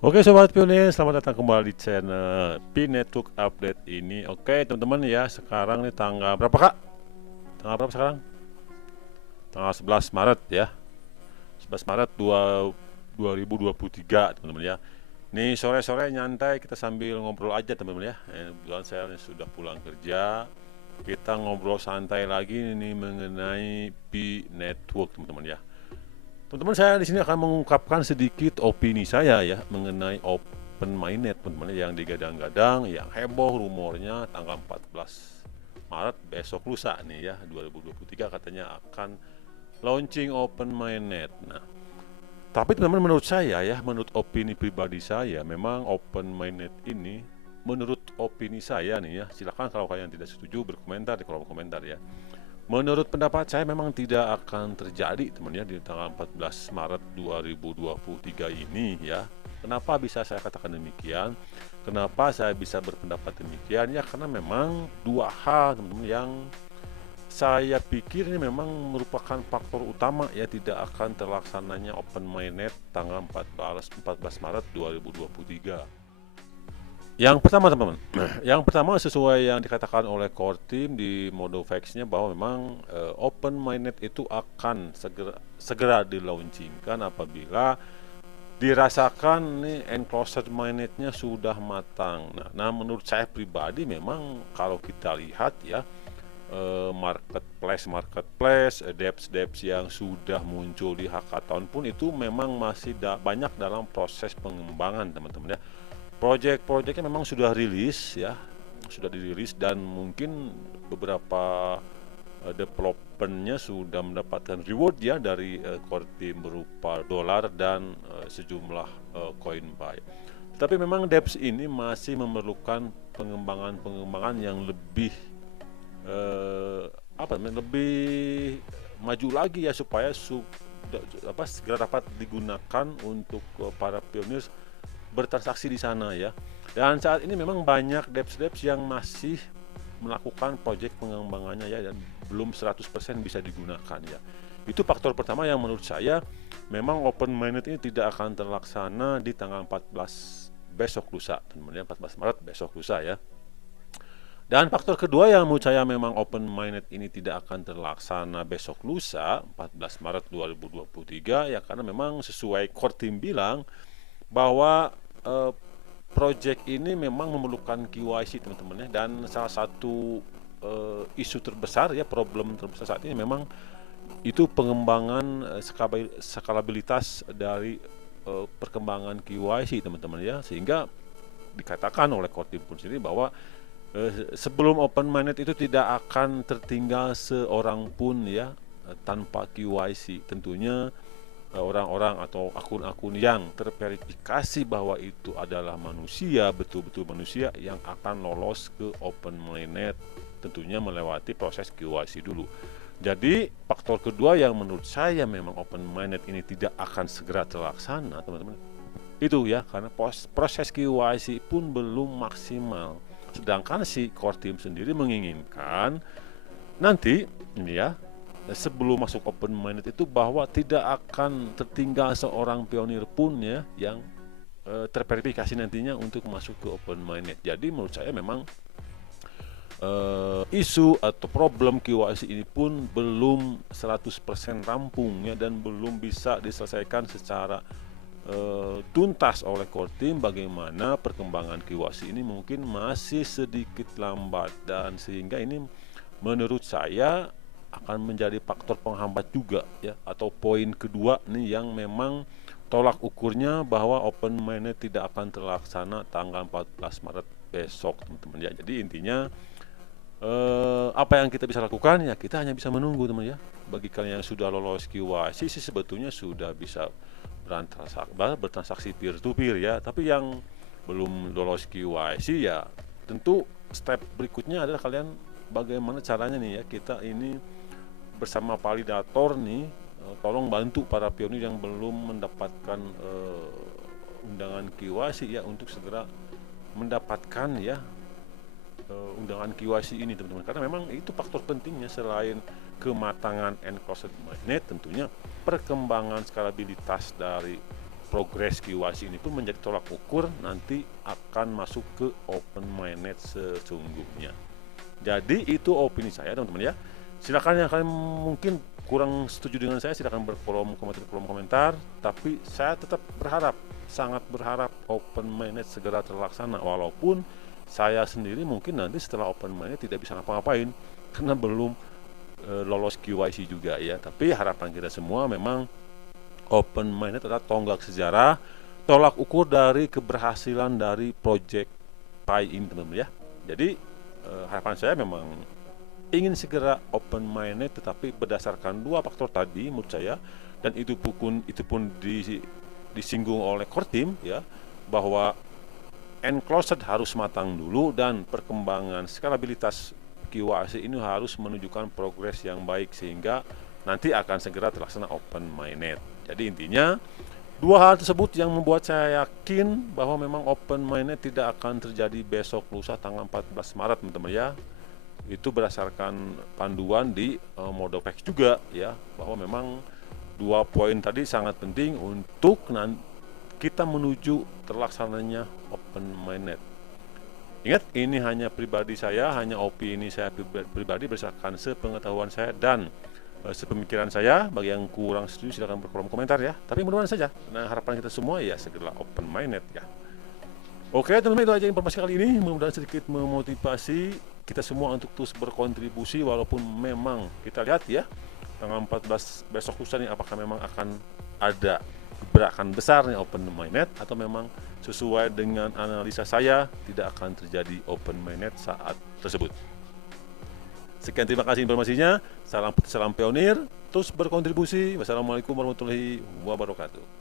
Oke Sobat Pionir, selamat datang kembali di channel P Network Update ini. Oke teman-teman ya, sekarang nih tanggal berapa Kak? Tanggal berapa sekarang? Tanggal 11 Maret ya. 11 Maret 2023 teman-teman ya. Nih sore-sore nyantai kita sambil ngobrol aja teman-teman ya. Kebetulan saya sudah pulang kerja. Kita ngobrol santai lagi nih mengenai P Network teman-teman ya. Teman-teman, saya di sini akan mengungkapkan sedikit opini saya ya mengenai open mainnet teman-teman yang digadang-gadang, yang heboh rumornya tanggal 14 Maret besok lusa nih ya 2023 katanya akan launching open mainnet. Nah, tapi teman-teman menurut saya ya, menurut opini pribadi saya memang open mainnet ini menurut opini saya nih ya, silakan kalau kalian tidak setuju berkomentar di kolom komentar ya. Menurut pendapat saya memang tidak akan terjadi teman ya di tanggal 14 Maret 2023 ini ya. Kenapa bisa saya katakan demikian? Kenapa saya bisa berpendapat demikian? Ya karena memang dua hal teman-teman yang saya pikir ini memang merupakan faktor utama ya tidak akan terlaksananya open mainnet tanggal 14 Maret 2023. Yang pertama teman-teman, yang pertama sesuai yang dikatakan oleh core team di mode facts-nya bahwa memang open mainnet itu akan segera di-launchingkan apabila dirasakan nih enclosed mainnet-nya sudah matang. Nah, menurut saya pribadi memang kalau kita lihat ya marketplace, dapps yang sudah muncul di hackathon pun itu memang masih banyak dalam proses pengembangan teman-teman ya. Project-projectnya memang sudah rilis ya, sudah dirilis dan mungkin beberapa developernya sudah mendapatkan reward ya dari core team berupa dolar dan sejumlah koin buy. Tapi memang dapps ini masih memerlukan pengembangan-pengembangan yang lebih eh, lebih maju lagi ya supaya segera dapat digunakan untuk para pionir bertransaksi di sana ya. Dan saat ini memang banyak devs yang masih melakukan proyek pengembangannya ya dan belum 100% bisa digunakan ya. Itu faktor pertama yang menurut saya memang open mainnet ini tidak akan terlaksana di tanggal 14 besok lusa, teman-teman ya, 14 Maret besok lusa ya. Dan faktor kedua yang menurut saya memang open mainnet ini tidak akan terlaksana besok lusa 14 Maret 2023 ya karena memang sesuai core team bilang bahwa project ini memang memerlukan KYC teman-teman ya dan salah satu isu terbesar ya problem terbesar saat ini memang itu pengembangan skalabilitas dari perkembangan KYC teman-teman ya sehingga dikatakan oleh core team pun sendiri bahwa sebelum open mainnet itu tidak akan tertinggal seorang pun ya tanpa KYC. Tentunya orang-orang atau akun-akun yang terverifikasi bahwa itu adalah manusia, betul-betul manusia yang akan lolos ke open mainnet, tentunya melewati proses KYC dulu. Jadi faktor kedua yang menurut saya memang open mainnet ini tidak akan segera terlaksana teman-teman, itu ya karena proses KYC pun belum maksimal. Sedangkan si core team sendiri menginginkan nanti ini ya sebelum masuk open minded itu bahwa tidak akan tertinggal seorang pionir pun ya yang terverifikasi nantinya untuk masuk ke open minded. Jadi menurut saya memang isu atau problem KYC ini pun belum 100% rampung ya dan belum bisa diselesaikan secara tuntas oleh core team. Bagaimana perkembangan KYC ini mungkin masih sedikit lambat dan sehingga ini menurut saya akan menjadi faktor penghambat juga ya atau poin kedua nih yang memang tolak ukurnya bahwa open mainnet tidak akan terlaksana tanggal 14 Maret besok teman-teman ya. Jadi intinya apa yang kita bisa lakukan ya kita hanya bisa menunggu teman ya. Bagi kalian yang sudah lolos KYC sih sebetulnya sudah bisa bertransaksi peer to peer ya. Tapi yang belum lolos KYC ya tentu step berikutnya adalah kalian bagaimana caranya nih ya kita ini bersama validator nih tolong bantu para pionir yang belum mendapatkan undangan KYC ya untuk segera mendapatkan ya undangan KYC ini teman-teman karena memang itu faktor pentingnya selain kematangan enclosed mainnet tentunya perkembangan skalabilitas dari progres KYC ini pun menjadi tolak ukur nanti akan masuk ke open mainnet sesungguhnya. Jadi itu opini saya teman-teman ya. Silakan yang kalian mungkin kurang setuju dengan saya, silakan berkolom komentar. Tapi saya tetap berharap, sangat berharap open mainnet segera terlaksana. Walaupun saya sendiri mungkin nanti setelah open mainnet tidak bisa ngapa-ngapain karena belum lolos KYC juga ya. Tapi harapan kita semua memang open mainnet adalah tonggak sejarah, tolak ukur dari keberhasilan dari project Pi ini teman-teman ya. Jadi harapan saya memang ingin segera open mainnet, tetapi berdasarkan dua faktor tadi menurut saya, dan itu pun disinggung oleh core team ya, bahwa enclosed harus matang dulu dan perkembangan skalabilitas KYC ini harus menunjukkan progres yang baik sehingga nanti akan segera terlaksana open mainnet. Jadi intinya dua hal tersebut yang membuat saya yakin bahwa memang open mainnet tidak akan terjadi besok lusa tanggal 14 Maret teman-teman ya. Itu berdasarkan panduan di Modopex juga ya, bahwa memang dua poin tadi sangat penting untuk kita menuju terlaksananya open mainnet. Ingat, ini hanya pribadi saya, hanya opini saya pribadi berdasarkan sepengetahuan saya dan sepemikiran saya. Bagi yang kurang setuju silahkan berkolom komentar ya. Tapi mudah-mudahan saja. Nah, harapan kita semua ya segera open mainnet ya. Oke teman-teman, itu aja informasi kali ini. Mudah-mudahan sedikit memotivasi kita semua untuk terus berkontribusi, walaupun memang kita lihat ya tanggal 14 besok lusa nih, apakah memang akan ada gerakan besar nih open mainnet atau memang sesuai dengan analisa saya tidak akan terjadi open mainnet saat tersebut. Sekian, terima kasih informasinya. Salam pionir, terus berkontribusi. Wassalamualaikum warahmatullahi wabarakatuh.